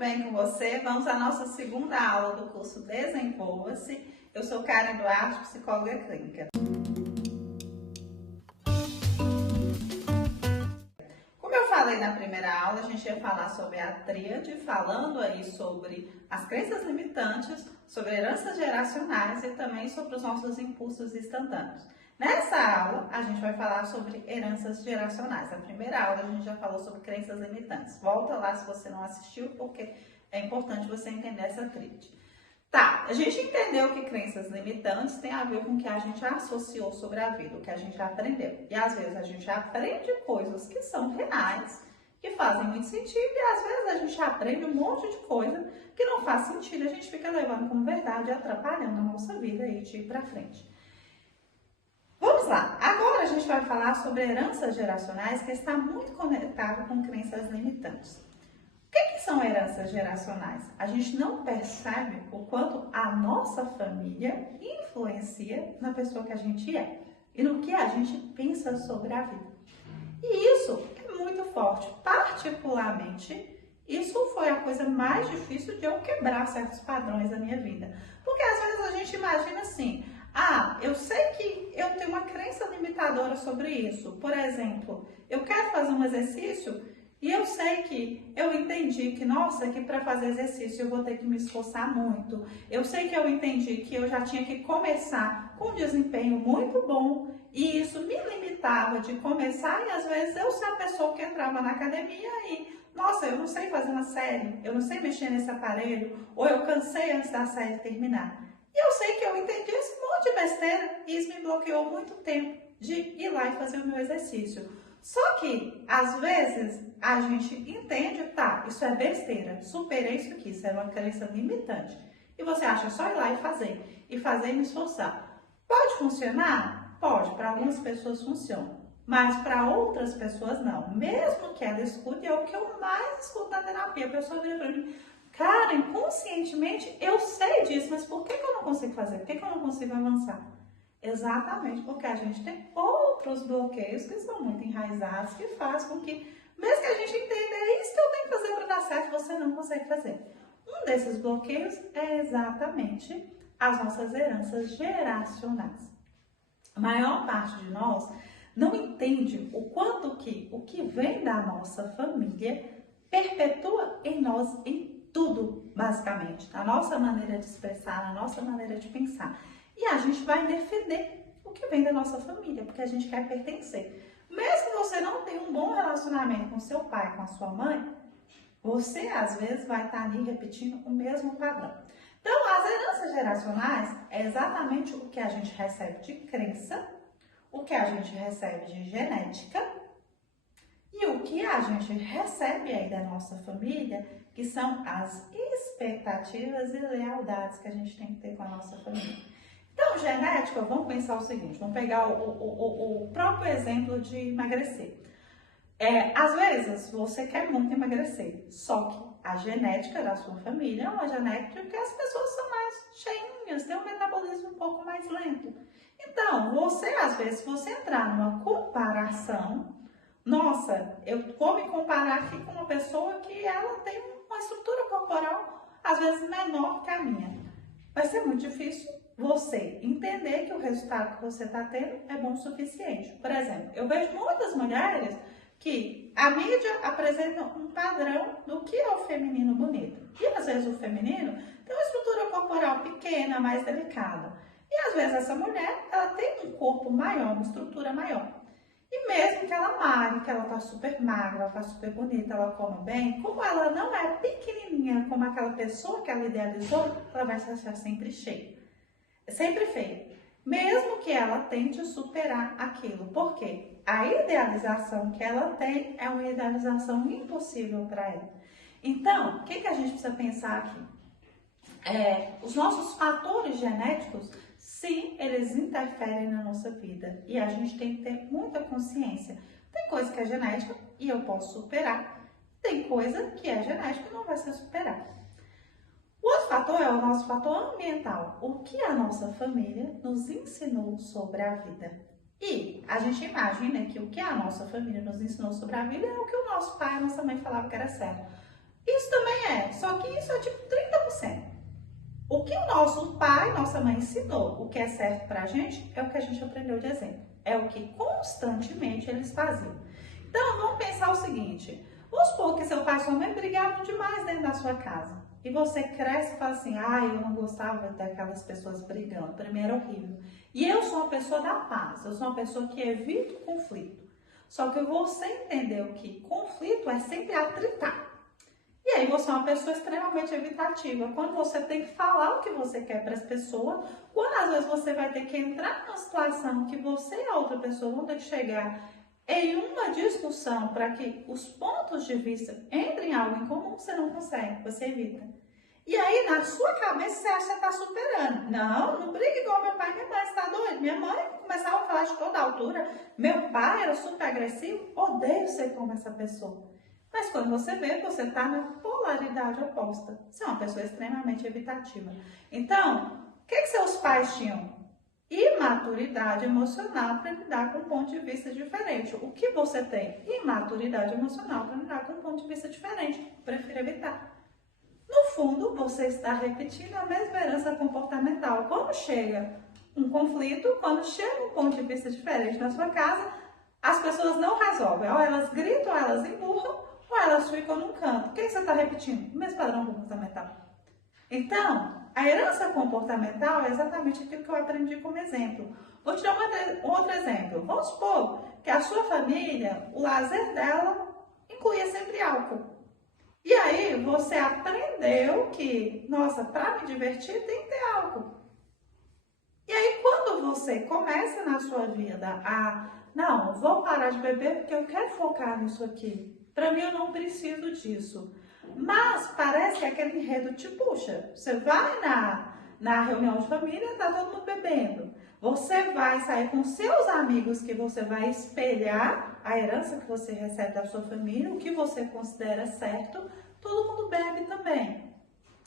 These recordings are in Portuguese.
bem com você? Vamos à nossa segunda aula do curso Desenvolva-se. Eu sou Karen Duarte, psicóloga clínica. Como eu falei na primeira aula, a gente ia falar sobre a tríade, falando aí sobre as crenças limitantes, sobre heranças geracionais e também sobre os nossos impulsos instantâneos. Nessa aula, a gente vai falar sobre heranças geracionais. Na primeira aula, a gente já falou sobre crenças limitantes. Volta lá se você não assistiu, porque é importante você entender essa tríade. Tá, a gente entendeu que crenças limitantes tem a ver com o que a gente associou sobre a vida, o que a gente aprendeu. E às vezes a gente aprende coisas que são reais, que fazem muito sentido, e às vezes a gente aprende um monte de coisa que não faz sentido, a gente fica levando como verdade e atrapalhando a nossa vida aí de ir pra frente. Vamos lá, agora a gente vai falar sobre heranças geracionais, que está muito conectado com crenças limitantes. O que são heranças geracionais? A gente não percebe o quanto a nossa família influencia na pessoa que a gente é e no que a gente pensa sobre a vida. E isso é muito forte. Particularmente, isso foi a coisa mais difícil de eu quebrar certos padrões da minha vida. Porque às vezes a gente imagina assim, eu sei que eu tenho uma crença limitadora sobre isso. Por exemplo, eu quero fazer um exercício e eu sei que eu entendi que, nossa, que para fazer exercício eu vou ter que me esforçar muito. Eu sei que eu entendi que eu já tinha que começar com um desempenho muito bom e isso me limitava de começar e às vezes eu sou a pessoa que entrava na academia e, nossa, eu não sei fazer uma série, eu não sei mexer nesse aparelho ou eu cansei antes da série terminar. E eu sei que eu entendi esse monte de besteira e isso me bloqueou muito tempo de ir lá e fazer o meu exercício. Só que, às vezes, a gente entende, tá, isso é besteira, superei isso aqui, isso era uma crença limitante. E você acha só ir lá e fazer e me esforçar. Pode funcionar? Pode, para algumas pessoas funciona, mas para outras pessoas não. Mesmo que ela escute, é o que eu mais escuto na terapia. A pessoa vira para mim, cara, inconscientemente eu sei disso, mas por que eu não consigo fazer? Por que eu não consigo avançar? Exatamente porque a gente tem outros bloqueios que são muito enraizados, que faz com que, mesmo que a gente entenda, é isso que eu tenho que fazer para dar certo, você não consegue fazer. Um desses bloqueios é exatamente as nossas heranças geracionais. A maior parte de nós não entende o quanto que o que vem da nossa família perpetua em nós em tudo, basicamente, na nossa maneira de expressar, na nossa maneira de pensar. E a gente vai defender o que vem da nossa família, porque a gente quer pertencer. Mesmo que você não tenha um bom relacionamento com seu pai, com a sua mãe, você às vezes vai estar ali repetindo o mesmo padrão. Então, as heranças geracionais é exatamente o que a gente recebe de crença, o que a gente recebe de genética e o que a gente recebe aí da nossa família, que são as expectativas e lealdades que a gente tem que ter com a nossa família. Então, genética, vamos pensar o seguinte, vamos pegar o próprio exemplo de emagrecer. Às vezes, você quer muito emagrecer, só que a genética da sua família é uma genética que as pessoas são mais cheinhas, têm um metabolismo um pouco mais lento. Então, você, às vezes, se você entrar numa comparação, nossa, eu vou me comparar aqui com uma pessoa que ela tem uma estrutura corporal, às vezes, menor que a minha. Vai ser muito difícil você entender que o resultado que você está tendo é bom o suficiente. Por exemplo, eu vejo muitas mulheres que a mídia apresenta um padrão do que é o feminino bonito. E às vezes o feminino tem uma estrutura corporal pequena, mais delicada. E às vezes essa mulher, ela tem um corpo maior, uma estrutura maior. E mesmo que ela malhe, que ela tá super magra, ela tá super bonita, ela come bem, como ela não é pequenininha como aquela pessoa que ela idealizou, ela vai se achar sempre cheia. Sempre feia. Mesmo que ela tente superar aquilo. Por quê? A idealização que ela tem é uma idealização impossível para ela. Então, o que a gente precisa pensar aqui? Os nossos fatores genéticos, sim, eles interferem na nossa vida. E a gente tem que ter muita consciência. Tem coisa que é genética e eu posso superar. Tem coisa que é genética e não vai ser superada. O outro fator é o nosso fator ambiental. O que a nossa família nos ensinou sobre a vida. E a gente imagina que o que a nossa família nos ensinou sobre a vida é o que o nosso pai e a nossa mãe falavam que era certo. Isso também é, só que isso é tipo 30%. O que o nosso pai, nossa mãe ensinou, o que é certo pra gente, é o que a gente aprendeu de exemplo. É o que constantemente eles faziam. Então, vamos pensar o seguinte. Vamos supor que seu pai e sua mãe brigavam demais dentro da sua casa. E você cresce e fala assim, eu não gostava daquelas pessoas brigando. Primeiro, é horrível. E eu sou uma pessoa da paz. Eu sou uma pessoa que evita o conflito. Só que você entendeu que conflito é sempre atritar. E aí você é uma pessoa extremamente evitativa. Quando você tem que falar o que você quer para as pessoas, quando às vezes você vai ter que entrar numa situação que você e a outra pessoa vão ter que chegar em uma discussão para que os pontos de vista entrem em algo em comum, você não consegue, você evita. E aí, na sua cabeça, você acha que você está superando. Não, não briga igual meu pai e minha mãe, você está doido? Minha mãe começava a falar de toda altura. Meu pai era super agressivo, odeio ser como essa pessoa. Mas quando você vê, você está na polaridade oposta. Você é uma pessoa extremamente evitativa. Então, o que seus pais tinham? Imaturidade emocional para lidar com um ponto de vista diferente. O que você tem? Imaturidade emocional para lidar com um ponto de vista diferente. Prefiro evitar. No fundo, você está repetindo a mesma herança comportamental. Quando chega um conflito, quando chega um ponto de vista diferente na sua casa, as pessoas não resolvem. Ou elas gritam, ou elas empurram, ou elas ficam num canto. O que você está repetindo? O mesmo padrão comportamental. Então, a herança comportamental é exatamente aquilo que eu aprendi como exemplo. Vou te dar um outro exemplo. Vamos supor que a sua família, o lazer dela, incluía sempre álcool. E aí, você aprendeu que, nossa, para me divertir tem que ter álcool. E aí, quando você começa na sua vida não, vou parar de beber porque eu quero focar nisso aqui. Para mim, eu não preciso disso. Mas parece que aquele enredo te puxa. Você vai na reunião de família, tá todo mundo bebendo. Você vai sair com seus amigos que você vai espelhar a herança que você recebe da sua família, o que você considera certo, todo mundo bebe também.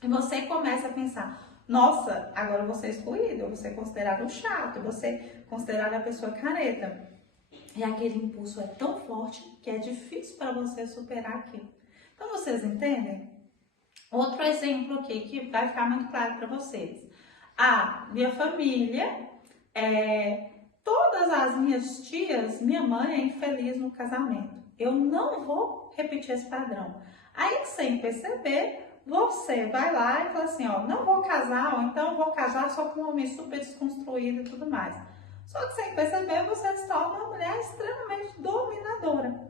E você começa a pensar, nossa, agora eu vou ser excluído, eu vou ser considerado um chato, eu vou ser considerado a pessoa careta. E aquele impulso é tão forte que é difícil para você superar aquilo. Então, vocês entendem? Outro exemplo aqui que vai ficar muito claro para vocês. Minha família, todas as minhas tias, minha mãe é infeliz no casamento. Eu não vou repetir esse padrão. Aí, sem perceber, você vai lá e fala assim, não vou casar, ou então vou casar só com um homem super desconstruído e tudo mais. Só que sem perceber, você se torna uma mulher extremamente dominadora.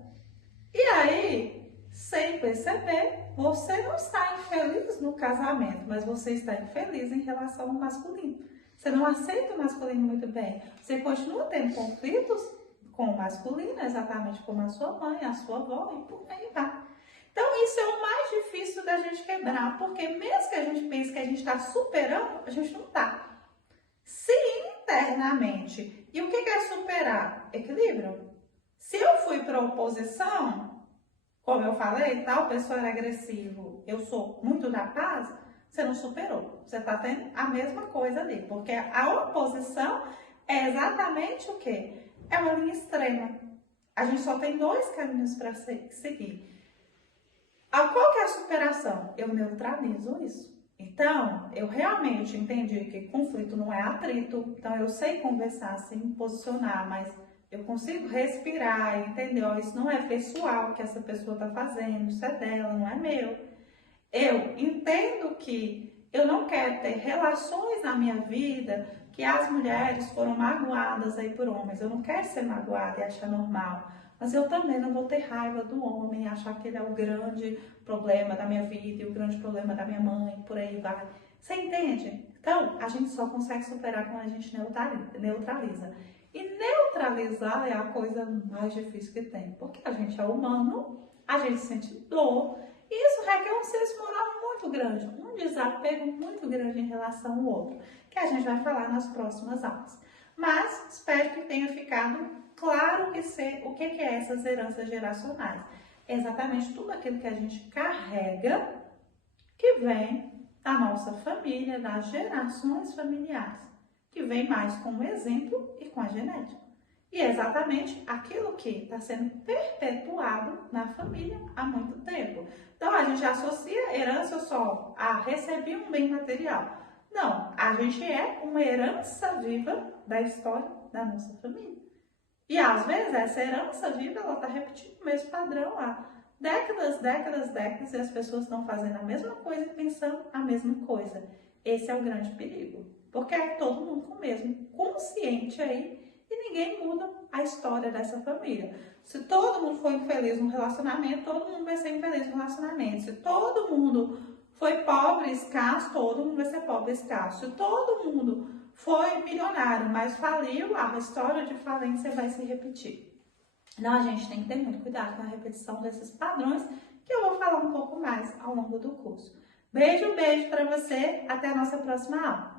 E aí, sem perceber, você não está infeliz no casamento, mas você está infeliz em relação ao masculino. Você não aceita o masculino muito bem. Você continua tendo conflitos com o masculino, exatamente como a sua mãe, a sua avó e por aí vai. Então, isso é o mais difícil da gente quebrar, porque mesmo que a gente pense que a gente está superando, a gente não está. Se internamente, e o que é superar? Equilíbrio. Se eu fui para oposição, como eu falei, tal pessoa era agressivo, eu sou muito da paz, você não superou. Você está tendo a mesma coisa ali, porque a oposição é exatamente o quê? É uma linha extrema. A gente só tem dois caminhos para seguir. Qual que é a superação? Eu neutralizo isso. Então, eu realmente entendi que conflito não é atrito, então eu sei conversar, sei me posicionar, mas eu consigo respirar e entender, isso não é pessoal que essa pessoa está fazendo, isso é dela, não é meu. Eu entendo que eu não quero ter relações na minha vida que as mulheres foram magoadas aí por homens. Eu não quero ser magoada e achar normal. Mas eu também não vou ter raiva do homem, achar que ele é o grande problema da minha vida e o grande problema da minha mãe, por aí vai. Você entende? Então, a gente só consegue superar quando a gente neutraliza. E neutralizar é a coisa mais difícil que tem, porque a gente é humano, a gente sente dor, e isso requer um senso moral muito grande, um desapego muito grande em relação ao outro, que a gente vai falar nas próximas aulas. Mas espero que tenha ficado claro o que é essas heranças geracionais. É exatamente tudo aquilo que a gente carrega, que vem da nossa família, das gerações familiares, que vem mais com o exemplo e com a genética. E é exatamente aquilo que está sendo perpetuado na família há muito tempo. Então a gente associa herança só a receber um bem material. Não, a gente é uma herança viva da história da nossa família. E às vezes essa herança viva, ela está repetindo o mesmo padrão há décadas, décadas, décadas, e as pessoas estão fazendo a mesma coisa e pensando a mesma coisa. Esse é o grande perigo, porque é todo mundo com o mesmo consciente aí e ninguém muda a história dessa família. Se todo mundo for infeliz no relacionamento, todo mundo vai ser infeliz no relacionamento. Se todo mundo foi pobre, escasso, todo mundo vai ser pobre, escasso. Se todo mundo foi milionário, mas faliu, a história de falência vai se repetir. Então, a gente tem que ter muito cuidado com a repetição desses padrões, que eu vou falar um pouco mais ao longo do curso. Beijo, beijo para você. Até a nossa próxima aula.